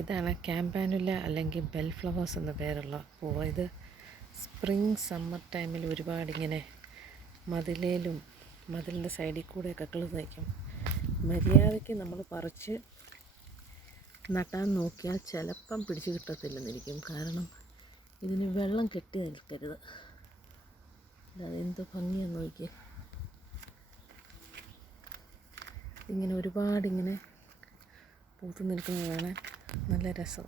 ഇതാണ് ക്യാമ്പാനുല അല്ലെങ്കിൽ bell flowers എന്ന പേരുള്ള പൂവ്. ഇത് സ്പ്രിങ് സമ്മർ ടൈമിൽ ഒരുപാടിങ്ങനെ മതിലിൻ്റെ സൈഡിൽ കൂടെയൊക്കെ കിളിർന്ന് നിൽക്കും. മര്യാദയ്ക്ക് നമ്മൾ പറിച്ച് നട്ടാൻ നോക്കിയാൽ ചിലപ്പം പിടിച്ച് കിട്ടത്തില്ലെന്നിരിക്കും. കാരണം ഇതിന് വെള്ളം കെട്ടി നിൽക്കരുത്. അതെന്ത് ഭംഗിയാന്ന് നോക്കി. ഇങ്ങനെ ഒരുപാടിങ്ങനെ പൂത്ത് നിൽക്കുന്നത് കാണാൻ നല്ല രസം.